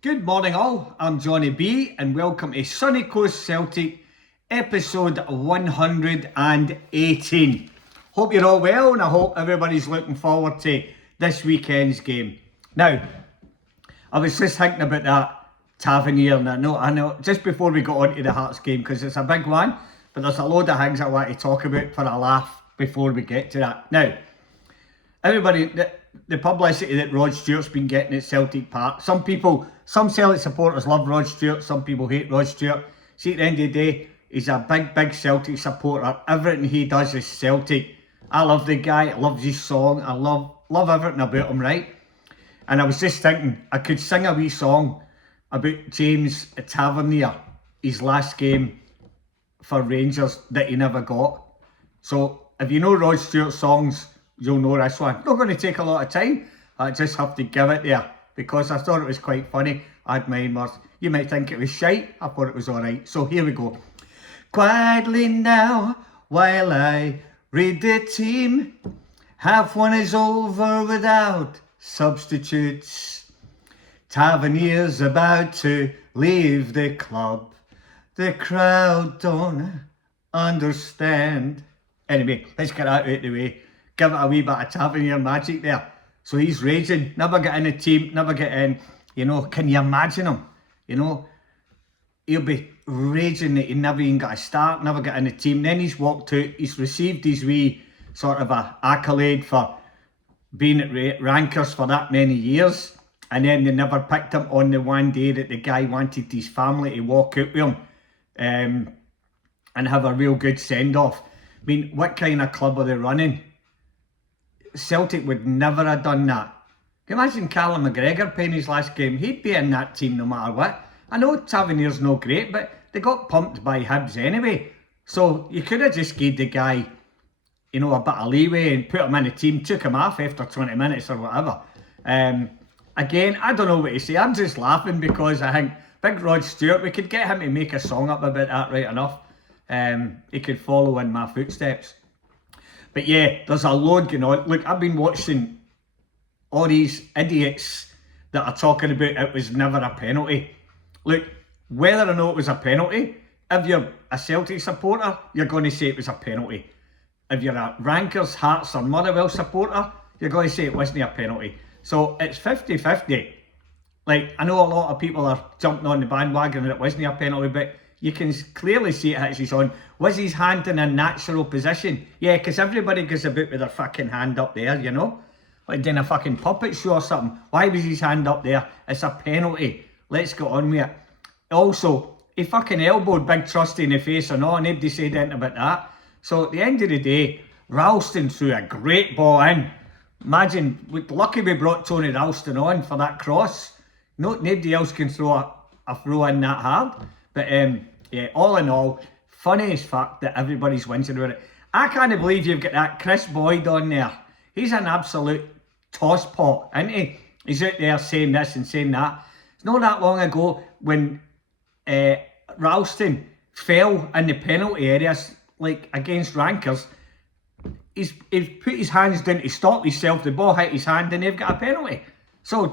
Good morning all, I'm Johnny B and welcome to Sunny Coast Celtic episode 118. Hope you're all well and I hope everybody's looking forward to this weekend's game. Now, I was just thinking about that Tavernier and I know, just before we got on to the Hearts game because it's a big one, but there's a load of things I want to talk about for a laugh before we get to that. Now, everybody, the publicity that Rod Stewart's been getting at Celtic Park, some Celtic supporters love Rod Stewart, some people hate Rod Stewart. See, at the end of the day, he's a big Celtic supporter. Everything he does is Celtic. I love the guy, I love his song, I love everything about him, right? And I was just thinking, I could sing a wee song about James Tavernier, his last game for Rangers that he never got. So, if you know Rod Stewart's songs, you'll know this one. Not going to take a lot of time. I just have to give it there because I thought it was quite funny. I had mine worse. You might think it was shite. I thought it was alright. So here we go. Quietly now, while I read the team, half one is over without substitutes. Tavernier's about to leave the club. The crowd don't understand. Anyway, let's get that out of the way. Give it a wee bit of Tavernier magic there. So he's raging, never get in the team, never get in. You know, can you imagine him? You know, he'll be raging that he never even got a start, never get in the team. Then he's walked out, he's received his wee sort of a accolade for being at Rankers for that many years. And then they never picked him on the one day that the guy wanted his family to walk out with him and have a real good send-off. I mean, what kind of club are they running? Celtic would never have done that. Can you imagine Callum McGregor playing his last game? He'd be in that team no matter what. I know Tavernier's no great, but they got pumped by Hibs anyway. So you could have just gave the guy, you know, a bit of leeway and put him in the team, took him off after 20 minutes or whatever. Again, I don't know what to say. I'm just laughing because I think Big Rod Stewart, we could get him to make a song up about that right enough. He could follow in my footsteps. But yeah, there's a load going on. Look, I've been watching all these idiots that are talking about it was never a penalty. Look, whether or not it was a penalty, if you're a Celtic supporter, you're going to say it was a penalty. If you're a Rankers, Hearts or Motherwell supporter, you're going to say it wasn't a penalty. So it's 50-50. Like, I know a lot of people are jumping on the bandwagon that it wasn't a penalty, but you can clearly see it hits his on. Was his hand in a natural position? Yeah, because everybody goes about with their fucking hand up there, you know? Like doing a fucking puppet show or something. Why was his hand up there? It's a penalty. Let's get on with it. Also, he fucking elbowed Big Trusty in the face and all. Nobody said anything about that. So at the end of the day, Ralston threw a great ball in. Imagine, lucky we brought Tony Ralston on for that cross. Nobody else can throw a throw in that hard. But yeah, all in all, funny as fuck that everybody's whinging about it. I can't believe you've got that Chris Boyd on there. He's an absolute tosspot, isn't he? He's out there saying this and saying that. It's not that long ago when Ralston fell in the penalty areas, like against Rankers. He's put his hands down to stop himself. The ball hit his hand and they've got a penalty. So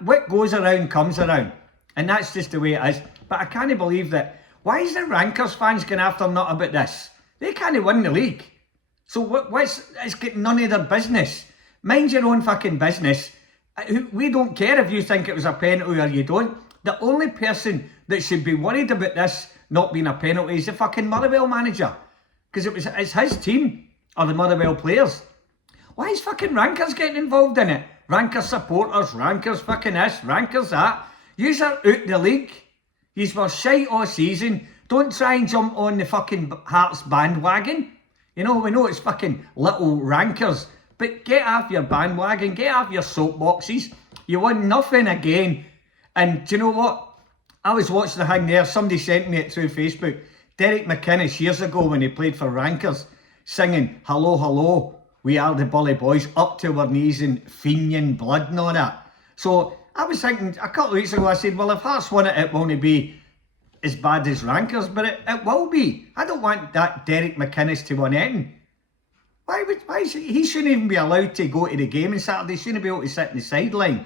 what goes around comes around. And that's just the way it is. But I can't believe that. Why is the Rankers fans going after nut about this? They can't win the league. So it's got none of their business. Mind your own fucking business. We don't care if you think it was a penalty or you don't. The only person that should be worried about this not being a penalty is the fucking Motherwell manager. Because it's his team, or the Motherwell players. Why is fucking Rankers getting involved in it? Rankers supporters, Rankers fucking this, Rankers that. Yous are out the league. Yous were shite all season. Don't try and jump on the fucking Hearts bandwagon. You know, we know it's fucking little Rankers. But get off your bandwagon, get off your soapboxes. You won nothing again. And do you know what? I was watching the thing there. Somebody sent me it through Facebook. Derek McInnes years ago when he played for Rankers, singing, "Hello, hello, we are the Bully Boys," up to our knees in Fenian blood and all that. So I was thinking a couple of weeks ago, I said, well, if Hearts won it, it won't be as bad as Rankers, but it will be. I don't want that Derek McInnes to win anything. Why he shouldn't even be allowed to go to the game on Saturday. He shouldn't be able to sit in the sideline.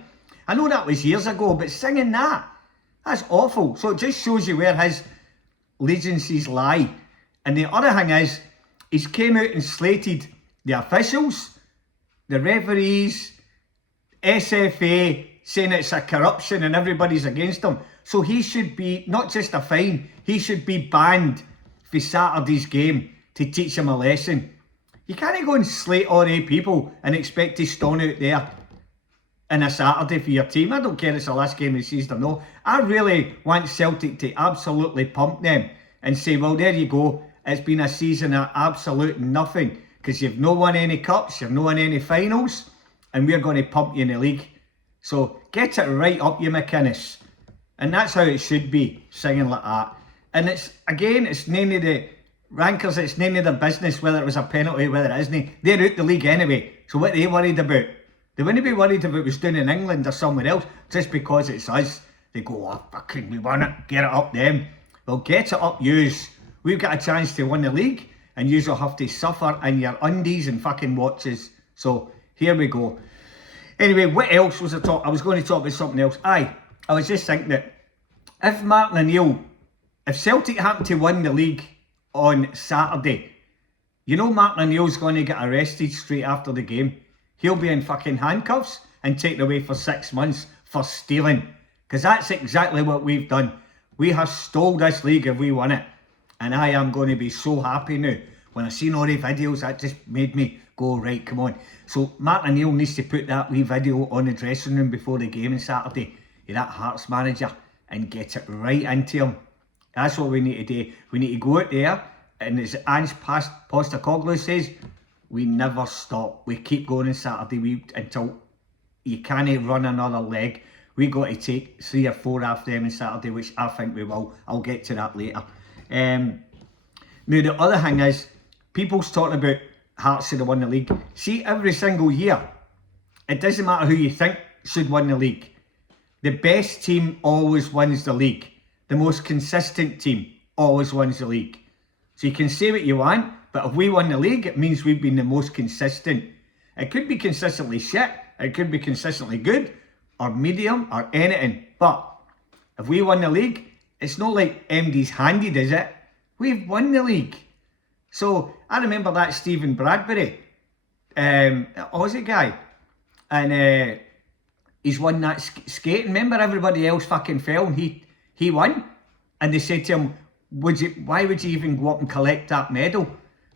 I know that was years ago, but singing that's awful. So it just shows you where his allegiances lie. And the other thing is, he's came out and slated the officials, the referees, SFA, saying it's a corruption and everybody's against him. So he should be, not just a fine, he should be banned for Saturday's game to teach him a lesson. You can't go and slate all 8 people and expect to stand out there in a Saturday for your team. I don't care if it's the last game of the season or no. I really want Celtic to absolutely pump them and say, well, there you go. It's been a season of absolute nothing because you've not won any cups, you've not won any finals, and we're going to pump you in the league. So get it right up, you McInnes. And that's how it should be, singing like that. And it's none of the rankers, it's none of their business whether it was a penalty, whether it isn't. They're out the league anyway. So what are they worried about? They wouldn't be worried if it was down in England or somewhere else, just because it's us. They go, oh, fucking, we won it, get it up them. Well, get it up yous. We've got a chance to win the league, and yous will have to suffer in your undies and fucking watches. So, here we go. Anyway, what else was I talking? I was going to talk about something else. I was just thinking that if Celtic happen to win the league on Saturday, you know Martin O'Neill's going to get arrested straight after the game. He'll be in fucking handcuffs and taken away for 6 months for stealing. Because that's exactly what we've done. We have stole this league if we won it. And I am going to be so happy now. When I seen all the videos, that just made me go, right, come on. So Martin O'Neill needs to put that wee video on the dressing room before the game on Saturday. You're that Hearts manager and get it right into him. That's what we need to do. We need to go out there, and as Ange Postecoglou says, we never stop. We keep going on Saturday until you can't run another leg. We got to take 3 or 4 after them on Saturday, which I think we will. I'll get to that later. Now the other thing is, people's talking about Hearts should have won the league. See, every single year, it doesn't matter who you think should win the league. The best team always wins the league. The most consistent team always wins the league. So you can say what you want, but if we won the league, it means we've been the most consistent. It could be consistently shit, it could be consistently good, or medium, or anything. But if we won the league, it's not like MD's handed, is it? We've won the league. So I remember that Stephen Bradbury, Aussie guy, and he's won that skating. Remember everybody else fucking fell and he won? And they said to him, why would you even go up and collect that medal?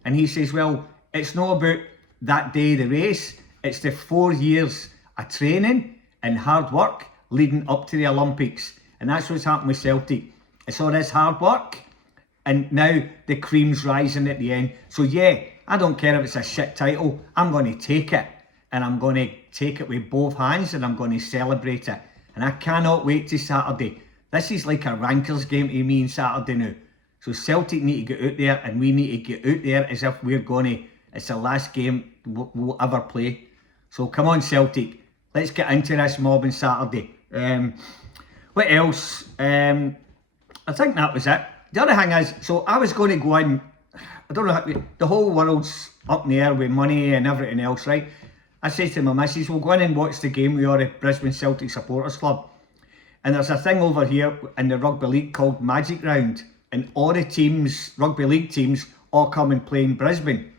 And he says, well, it's not about that day of the race. It's the 4 years of training and hard work leading up to the Olympics. And that's what's happened with Celtic. It's all this hard work, and now the cream's rising at the end. So yeah, I don't care if it's a shit title. I'm going to take it. And I'm going to take it with both hands, and I'm going to celebrate it. And I cannot wait to Saturday. This is like a rankers game to me on Saturday now. So Celtic need to get out there, and we need to get out there as if we're going to, it's the last game we'll ever play. So come on Celtic, let's get into this mob on Saturday. What else? I think that was it. The other thing is, so I was going to go in, I don't know, the whole world's up in the air with money and everything else, right? I said to my missus, we'll go in and watch the game with our Brisbane Celtic Supporters Club. And there's a thing over here in the rugby league called Magic Round. And all the teams, rugby league teams, all come and play in Brisbane.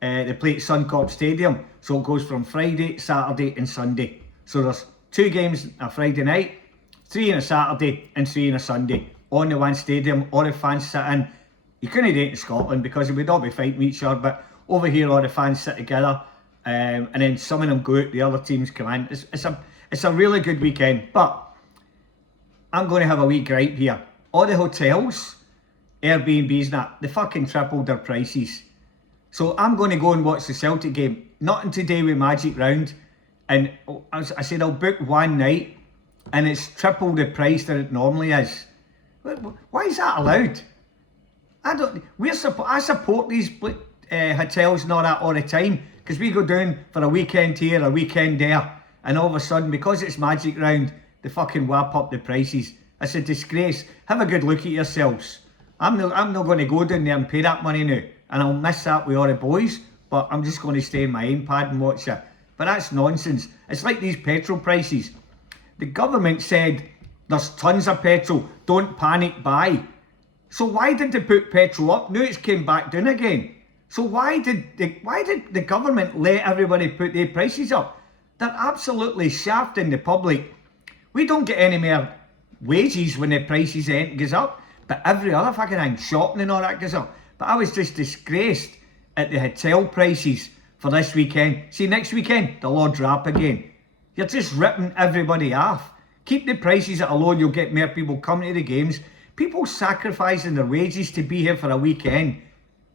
They play at Suncorp Stadium. So it goes from Friday, Saturday and Sunday. So there's 2 games on a Friday night, 3 on a Saturday and 3 on a Sunday. On the one stadium, all the fans sit in. You couldn't do it in Scotland because we'd all be fighting each other. But over here, all the fans sit together. And then some of them go out, the other teams come in. It's a really good weekend. But I'm going to have a wee gripe here. All the hotels, Airbnbs and that, they fucking tripled their prices. So I'm going to go and watch the Celtic game. Nothing today with Magic Round. And I said I'll book one night, and it's triple the price that it normally is. Why is that allowed? I support these hotels and all that all the time, because we go down for a weekend here, a weekend there, and all of a sudden, because it's Magic Round, they fucking whap up the prices. It's a disgrace. Have a good look at yourselves. I'm not going to go down there and pay that money now, and I'll miss that with all the boys, but I'm just going to stay in my iPad and watch it. But that's nonsense. It's like these petrol prices. The government said there's tons of petrol, don't panic buy. So why did they put petrol up? Now it's came back down again. So why did the government let everybody put their prices up? They're absolutely shafting the public. We don't get any more wages when the prices goes up, but every other fucking thing, shopping and all that goes up. But I was just disgraced at the hotel prices for this weekend. See, next weekend, they'll all drop again. You're just ripping everybody off. Keep the prices at a low, you'll get more people coming to the games. People sacrificing their wages to be here for a weekend.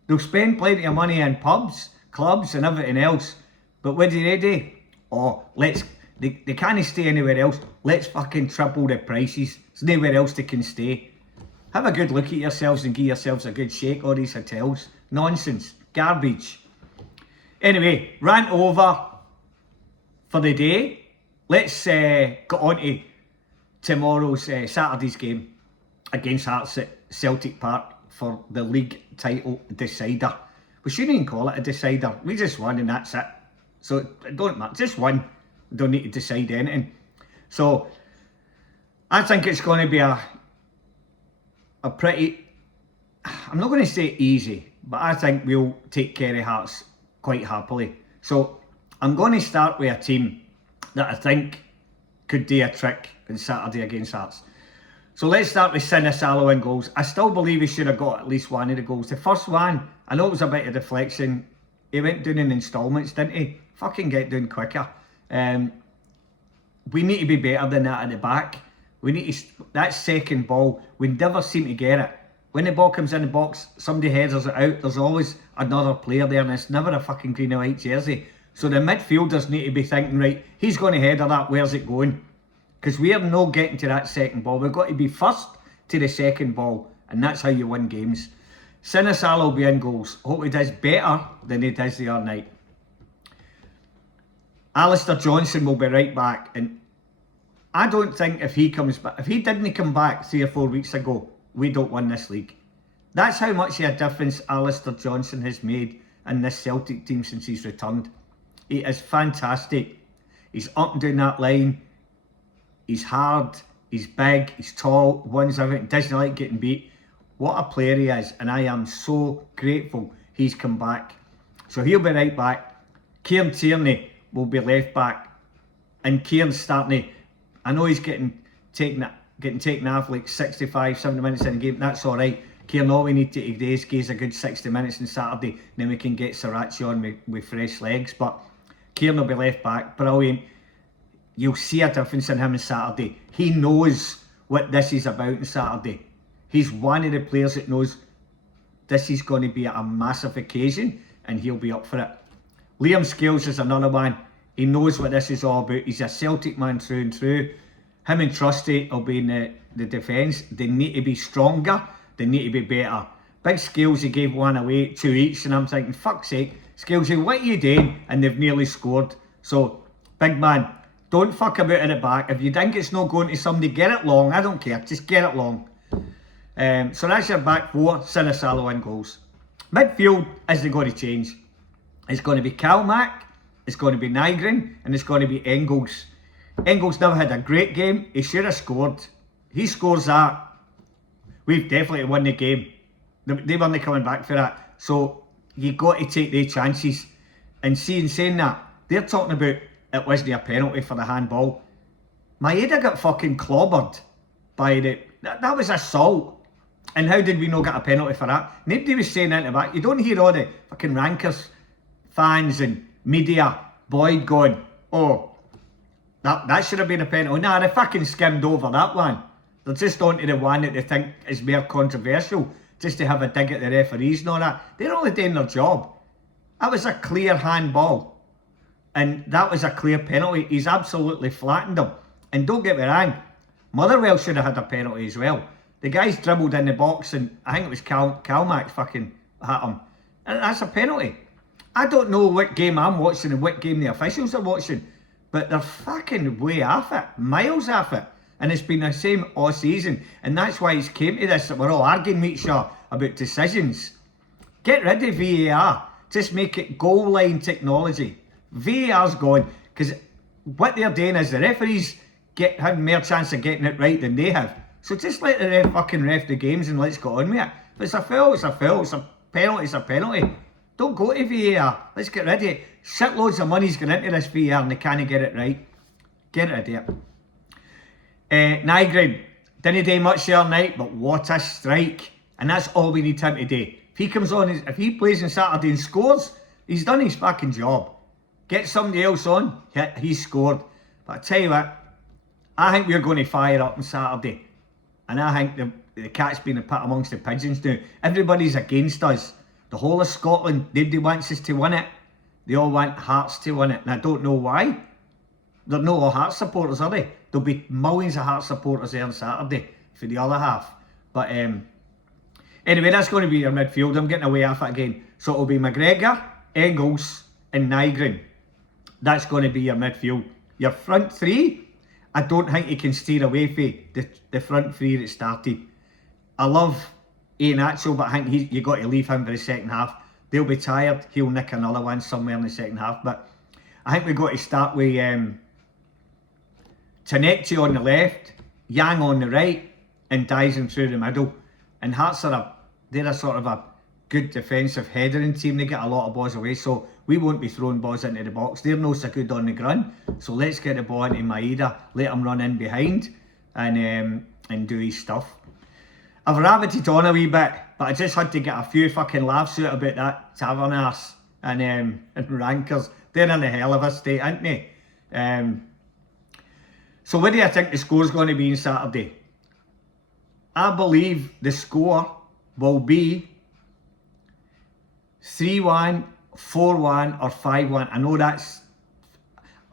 They'll spend plenty of money in pubs, clubs and everything else. But what do they do? Oh, they can't stay anywhere else. Let's fucking triple the prices. There's nowhere else they can stay. Have a good look at yourselves and give yourselves a good shake, all these hotels. Nonsense. Garbage. Anyway, rant over for the day. Let's get on to tomorrow's Saturday's game against Hearts at Celtic Park for the league title decider. We shouldn't even call it a decider. We just won and that's it. So it don't matter. Just won. We don't need to decide anything. So I think it's going to be a pretty, I'm not going to say easy, but I think we'll take care of Hearts quite happily. So I'm going to start with a team that I think could do a trick on Saturday against Hearts. So let's start with Sinisalo in goals. I still believe he should have got at least one of the goals. The first one, I know it was a bit of deflection. He went down in instalments, didn't he? Fucking get down quicker. We need to be better than that at the back. We need to, that second ball, we never seem to get it. When the ball comes in the box, somebody headers it out, there's always another player there and it's never a fucking green and white jersey. So the midfielders need to be thinking, right, he's going to header that, where's it going? Because we are not getting to that second ball. We've got to be first to the second ball, and that's how you win games. Sinisalo will be in goals. Hope he does better than he does the other night. Alistair Johnson will be right back, and I don't think if he comes back, if he didn't come back 3 or 4 weeks ago, we don't win this league. That's how much of a difference Alistair Johnson has made in this Celtic team since he's returned. He is fantastic. He's up and down that line. He's hard, he's big, he's tall, wins everything, doesn't like getting beat. What a player he is, and I am so grateful he's come back. So he'll be right back. Kieran Tierney will be left back. And Kieran's starting to, I know he's getting taken off like 65, 70 minutes in the game, that's alright. Kieran, all we need to do is give us a good 60 minutes on Saturday, then we can get Sriracha on with fresh legs. But Kieran will be left back, brilliant. You'll see a difference in him on Saturday. He knows what this is about on Saturday. He's one of the players that knows this is going to be a massive occasion and he'll be up for it. Liam Scales is another one. He knows what this is all about. He's a Celtic man through and through. Him and Trusty will be in the defence. They need to be stronger. They need to be better. Big Scales, he gave one away, 2 each, and I'm thinking, fuck's sake, Scalesy, what are you doing? And they've nearly scored. So, big man, don't fuck about in the back. If you think it's not going to somebody, get it long. I don't care. Just get it long. So that's your back four. Sinisalo in goals. Midfield isn't going to change. It's going to be Kalmack, it's going to be Nygren, and it's going to be Engels. Engels never had a great game. He should have scored. He scores that, we've definitely won the game. They weren't coming back for that. So you got to take their chances. And saying that, they're talking about it wasn't a penalty for the handball. Maeda got fucking clobbered by that was assault. And how did we not get a penalty for that? Nobody was saying that in the back. You don't hear all the fucking rankers, fans and media, Boyd going, oh, that should have been a penalty. Nah, they fucking skimmed over that one. They're just on to the one that they think is more controversial, just to have a dig at the referees and all that. They're only doing their job. That was a clear handball. And that was a clear penalty. He's absolutely flattened him. And don't get me wrong, Motherwell should have had a penalty as well. The guy's dribbled in the box and I think it was Kalmack fucking hit him. And that's a penalty. I don't know what game I'm watching and what game the officials are watching, but they're fucking way off it, miles off it. And it's been the same all season. And that's why it's came to this, that we're all arguing with each other about decisions. Get rid of VAR. Just make it goal line technology. VAR's gone, because what they're doing is the referees had more chance of getting it right than they have. So just let the ref fucking ref the games and let's go on with it. If it's a foul, it's a foul. It's a penalty, it's a penalty. Don't go to VAR. Let's get rid of it. Shitloads of money's going into this VAR and they can't get it right. Get rid of it. Nygren didn't do much the other night, but what a strike. And that's all we need him to do. If he comes on, if he plays on Saturday and scores, he's done his fucking job. Get somebody else on, he's scored. But I tell you what, I think we're going to fire up on Saturday. And I think the cat's been put amongst the pigeons now. Everybody's against us. The whole of Scotland, nobody wants us to win it. They all want Hearts to win it. And I don't know why. They're not all Hearts supporters, are they? There'll be millions of Hearts supporters there on Saturday for the other half. But anyway, that's going to be your midfield. I'm getting away off it again. So it'll be McGregor, Engels and Nygren. That's going to be your midfield. Your front three, I don't think you can steer away from the front three that started. I love Iheanacho, but I think you got to leave him for the second half. They'll be tired. He'll nick another one somewhere in the second half. But I think we've got to start with Tanetti on the left, Yang on the right, and Dyson through the middle. And Hearts they're a sort of a good defensive headering team. They get a lot of balls away, so we won't be throwing balls into the box. They're not so good on the ground, so let's get the ball into Maeda, let him run in behind and do his stuff. I've rabbited on a wee bit, but I just had to get a few fucking laughs out about that Tavern arse and Rankers. They're in a hell of a state, aren't they? So what do you think the score's going to be on Saturday? I believe the score will be 3-1, 4-1 or 5-1. I know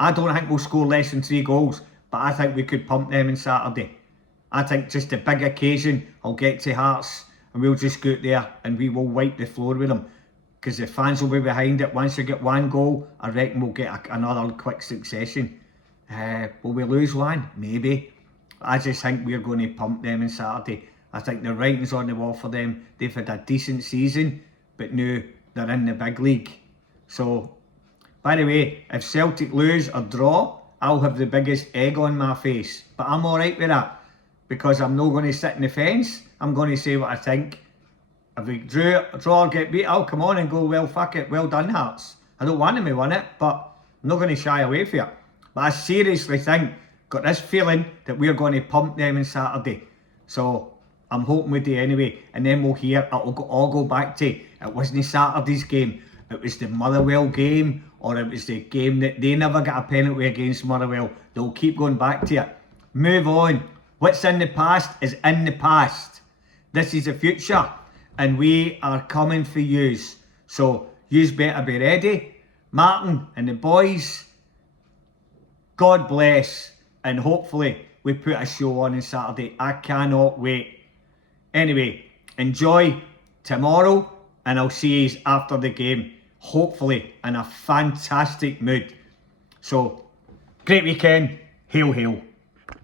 I don't think we'll score less than 3 goals, but I think we could pump them on Saturday. I think just a big occasion, I'll get to Hearts and we'll just go out there and we will wipe the floor with them. Because the fans will be behind it. Once we get 1 goal, I reckon we'll get another quick succession. Will we lose 1? Maybe. I just think we're going to pump them on Saturday. I think the writing's on the wall for them. They've had a decent season, but now they're in the big league. So, by the way, if Celtic lose or draw, I'll have the biggest egg on my face. But I'm alright with that, because I'm not going to sit in the fence. I'm going to say what I think. If we draw or get beat, I'll come on and go, well, fuck it, well done, Hearts. I don't want them to win it, but I'm not going to shy away from it. But I seriously think, got this feeling that we're going to pump them on Saturday. So I'm hoping we do anyway. And then we'll hear, it'll all go back to, it wasn't Saturday's game. It was the Motherwell game, or it was the game that they never got a penalty against Motherwell. They'll keep going back to it. Move on. What's in the past is in the past. This is the future. And we are coming for yous. So yous better be ready. Martin and the boys, God bless. And hopefully we put a show on Saturday. I cannot wait. Anyway, enjoy tomorrow and I'll see you after the game. Hopefully in a fantastic mood. So, great weekend. Hail, hail.